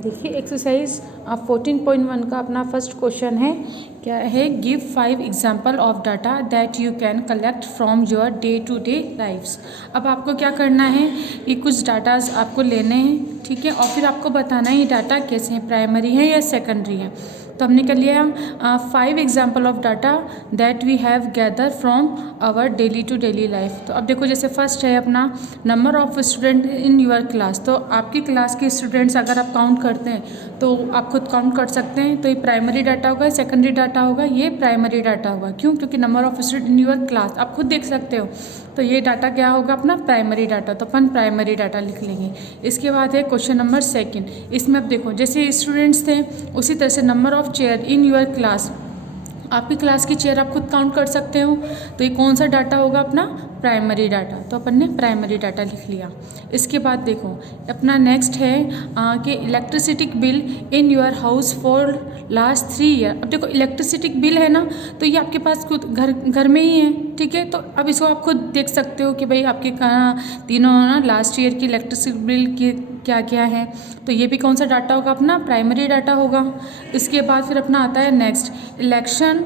देखिए एक्सरसाइज 14.1 का अपना फर्स्ट क्वेश्चन है, क्या है, give 5 example of data that you can collect from your day to day lifes. अब आपको क्या करना है कि कुछ डाटाज आपको लेने हैं, ठीक है, और फिर आपको बताना है ये डाटा कैसे हैं, प्राइमरी है या सेकेंडरी है। तो हमने कर लिया 5 example of data that we have gather from our daily to daily life. तो अब देखो जैसे फर्स्ट है अपना number of student in your class. तो आपकी क्लास के स्टूडेंट्स अगर आप काउंट करते हैं तो आप खुद काउंट कर सकते हैं। तो ये प्राइमरी डाटा होगा, सेकेंडरी डाटा होगा, ये प्राइमरी डाटा होगा। क्यों? क्योंकि number of student in your class आप खुद देख सकते हो। तो ये डाटा क्या होगा अपना प्राइमरी डाटा, तो अपन प्राइमरी डाटा लिख लेंगे। इसके बाद है क्वेश्चन नंबर सेकंड। इसमें अब देखो जैसे स्टूडेंट्स थे उसी तरह से number of chair in your class, आपकी क्लास की चेयर आप खुद काउंट कर सकते हो। तो ये कौन सा डाटा होगा अपना प्राइमरी डाटा, तो अपन ने प्राइमरी डाटा लिख लिया। इसके बाद देखो अपना नेक्स्ट है कि electricity bill in your house for last 3 year. अब देखो इलेक्ट्रिसिटी बिल है ना, तो ये आपके पास खुद घर में ही है, ठीक है। तो अब इसको आप खुद देख सकते हो कि भाई आपके तीनों ना लास्ट ईयर की इलेक्ट्रिसिटी बिल की क्या क्या है। तो ये भी कौन सा डाटा होगा अपना प्राइमरी डाटा होगा। इसके बाद फिर अपना आता है नेक्स्ट इलेक्शन,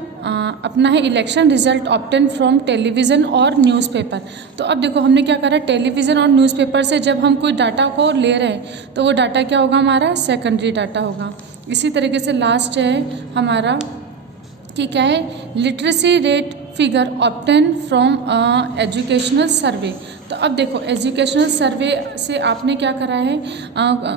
अपना है election result obtain from television और न्यूज़पेपर। तो अब देखो हमने क्या करा, टेलीविज़न और न्यूज़पेपर से जब हम कोई डाटा को ले रहे हैं तो वो डाटा क्या होगा हमारा सेकेंडरी डाटा होगा। इसी तरीके से लास्ट है हमारा कि क्या है literacy rate figure obtain from educational survey. तो अब देखो एजुकेशनल सर्वे से आपने क्या करा है,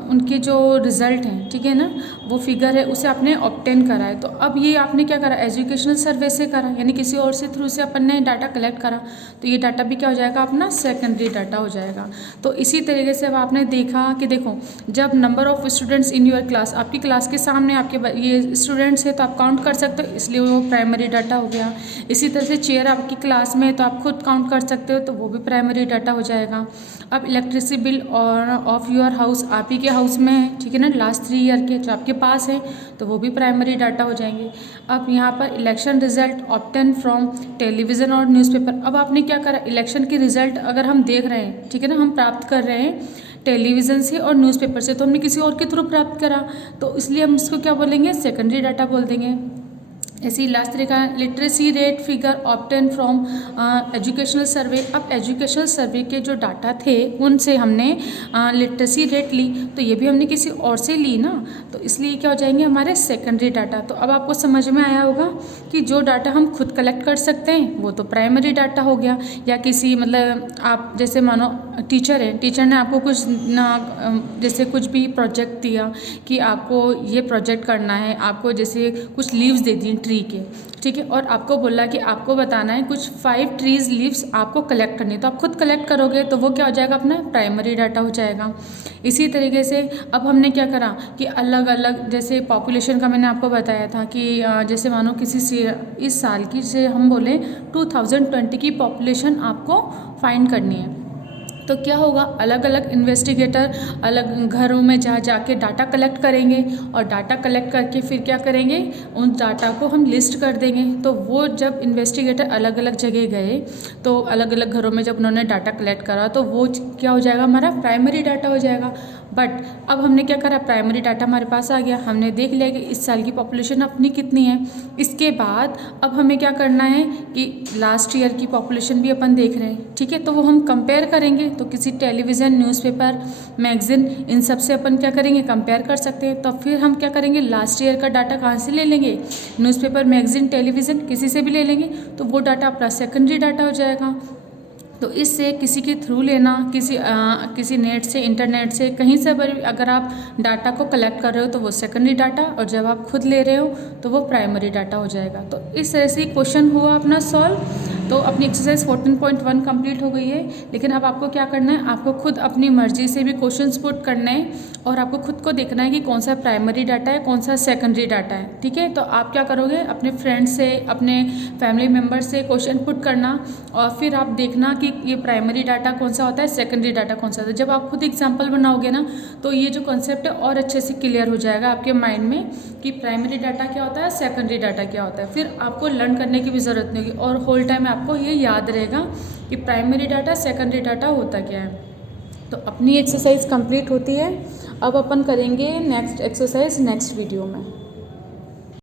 उनके जो रिज़ल्ट हैं, ठीक है ना, वो फिगर है उसे आपने ऑब्टेन करा है। तो अब ये आपने क्या करा, एजुकेशनल सर्वे से करा, यानी किसी और से थ्रू से अपन ने डाटा कलेक्ट करा। तो ये डाटा भी क्या हो जाएगा अपना सेकेंडरी डाटा हो जाएगा। तो इसी तरीके से अब आपने देखा कि देखो जब number of students in your class, आपकी क्लास के सामने आपके ये स्टूडेंट्स है तो आप काउंट कर सकते हो, इसलिए वो प्राइमरी डाटा हो गया। इसी तरह से चेयर आपकी क्लास में है तो आप खुद काउंट कर सकते हो, तो वो भी प्राइमरी डाटा हो जाएगा। अब इलेक्ट्रिसिटी बिल और ऑफ योर हाउस, आप ही के हाउस में है, ठीक है ना, लास्ट 3 ईयर के जो आपके पास है, तो वो भी प्राइमरी डाटा हो जाएंगे। अब यहाँ पर election result obtain from television और न्यूज़पेपर। अब आपने क्या करा, इलेक्शन की रिजल्ट अगर हम देख रहे हैं, ठीक है ना, हम प्राप्त कर रहे हैं टेलीविज़न से और न्यूज़पेपर से, तो हमने किसी और के थ्रू प्राप्त करा, तो इसलिए हम इसको क्या बोलेंगे, सेकेंडरी डाटा बोल देंगे। ऐसे ही लास्ट तरीका literacy rate figure obtain from educational survey. अब एजुकेशनल सर्वे के जो डाटा थे उनसे हमने लिटरेसी रेट ली, तो ये भी हमने किसी और से ली ना, तो इसलिए क्या हो जाएंगे हमारे सेकेंडरी डाटा। तो अब आपको समझ में आया होगा कि जो डाटा हम खुद कलेक्ट कर सकते हैं वो तो प्राइमरी डाटा हो गया, या किसी मतलब आप जैसे मानो टीचर है, टीचर ने आपको कुछ ना जैसे कुछ भी प्रोजेक्ट दिया कि आपको ये प्रोजेक्ट करना है, आपको जैसे कुछ लीव्स दे दी ट्री के, ठीक है, और आपको बोला कि आपको बताना है कुछ 5 ट्रीज लीव्स आपको कलेक्ट करनी है, तो आप खुद कलेक्ट करोगे तो वो क्या हो जाएगा अपना प्राइमरी डाटा हो जाएगा। इसी तरीके से अब हमने क्या करा कि अलग अलग जैसे पॉपुलेशन का मैंने आपको बताया था कि जैसे मानो किसी से इस साल की से हम बोले 2020 की पॉपुलेशन आपको फाइंड करनी है, तो क्या होगा, अलग अलग इन्वेस्टिगेटर अलग घरों में जा जाके डाटा कलेक्ट करेंगे, और डाटा कलेक्ट करके फिर क्या करेंगे, उन डाटा को हम लिस्ट कर देंगे। तो वो जब इन्वेस्टिगेटर अलग अलग जगह गए तो अलग अलग घरों में जब उन्होंने डाटा कलेक्ट करा तो वो क्या हो जाएगा हमारा प्राइमरी डाटा हो जाएगा। बट अब हमने क्या करा, प्राइमरी डाटा हमारे पास आ गया, हमने देख लिया कि इस साल की पॉपुलेशन अपनी कितनी है। इसके बाद अब हमें क्या करना है कि लास्ट ईयर की पॉपुलेशन भी अपन देख रहे हैं, ठीक है, तो वो हम कंपेयर करेंगे। तो किसी टेलीविज़न, न्यूज़पेपर, मैगज़ीन, इन सब से अपन क्या करेंगे, कंपेयर कर सकते हैं। तो फिर हम क्या करेंगे, लास्ट ईयर का डाटा कहाँ से ले लेंगे, न्यूज़पेपर, मैगज़ीन, टेलीविज़न, किसी से भी ले लेंगे, तो वो डाटा अपना सेकेंडरी डाटा हो जाएगा। तो इससे किसी के थ्रू लेना, किसी नेट से, इंटरनेट से, कहीं से अगर आप डाटा को कलेक्ट कर रहे हो तो वो सेकेंडरी डाटा, और जब आप खुद ले रहे हो तो वो प्राइमरी डाटा हो जाएगा। तो इस तरह से क्वेश्चन हुआ अपना सॉल्व। तो अपनी एक्सरसाइज 14.1 कंप्लीट हो गई है। लेकिन अब आपको क्या करना है, आपको खुद अपनी मर्जी से भी क्वेश्चंस पुट करने हैं, और आपको खुद को देखना है कि कौन सा प्राइमरी डाटा है, कौन सा सेकेंडरी डाटा है, ठीक है। तो आप क्या करोगे, अपने फ्रेंड से, अपने फैमिली मेम्बर से क्वेश्चन पुट करना, और फिर आप देखना कि ये प्राइमरी डाटा कौन सा होता है, सेकेंडरी डाटा कौन सा होता है। जब आप खुद एग्जाम्पल बनाओगे ना तो ये जो कॉन्सेप्ट है और अच्छे से क्लियर हो जाएगा आपके माइंड में कि प्राइमरी डाटा क्या होता है, सेकेंडरी डाटा क्या होता है। फिर आपको लर्न करने की भी ज़रूरत नहीं होगी, और होल टाइम आपको ये याद रहेगा कि प्राइमरी डाटा, सेकेंडरी डाटा होता क्या है। तो अपनी एक्सरसाइज कंप्लीट होती है। अब अपन करेंगे नेक्स्ट एक्सरसाइज नेक्स्ट वीडियो में।